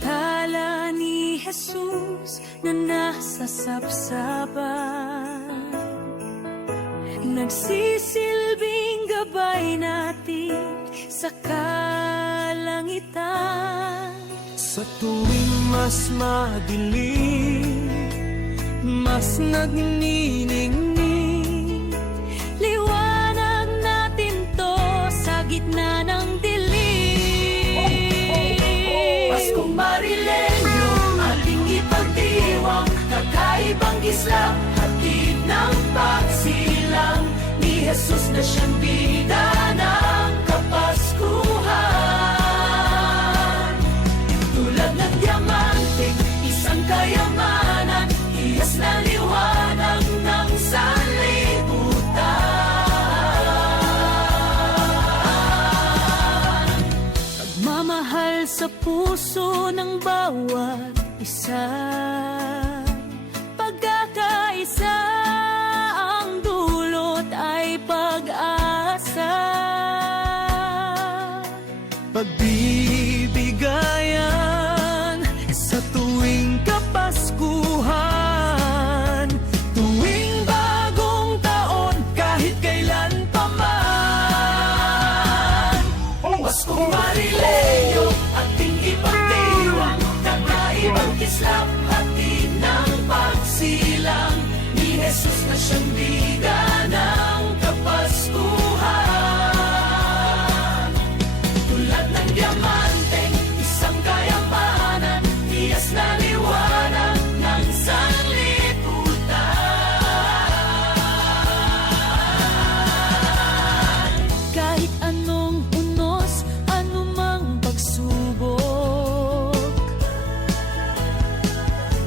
tala ni Jesus na nasa sapsapan, nagsisilbing gabay natin sa kalangitan. Sa tuwing mas madilim, mas nagniningning, liwanag natin to sa gitna ng dilim. Paskong Marilenyo, ating ipagdiwang, kakaibang isla, hatid ng pagsilang ni Jesus na siyang bida ng Kapaskuhan. Tulad ng diamante, isang kayamanan, hiyas na liwanag ng sanlibutan. Pagmamahal sa puso ng bawat isa, pagkakaisa, ang dulot ay pag-asa. Pagbibigayan sa tuwing Kapaskuhan, tuwing bagong taon, kahit kailan pa man. Paskong Marilenyo, ating ipagdiwang, kakaibang kislap, hatid ng pagsilang ni Jesus na siyang bida ng Kapaskuhan. Tulad ng diamanteng isang kayamanan, hiyas na liwanag ng sanlibutan. Kahit anong unos, anumang pagsubok,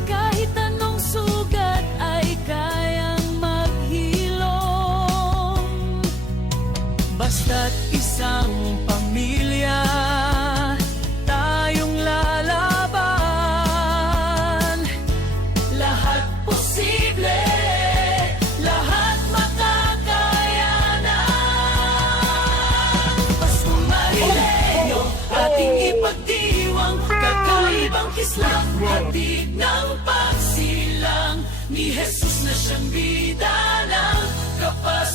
kahit anong sugat ay kayang maghilom. Basta't isang pamilya, tayong lalaban. Lahat posible, lahat makakayanan. Paskong Marilenyo, ating ipagdiwang, kakaibang kislap, hatid ng pagsilang ni Jesus na siyang bida ng Kapaskuhan.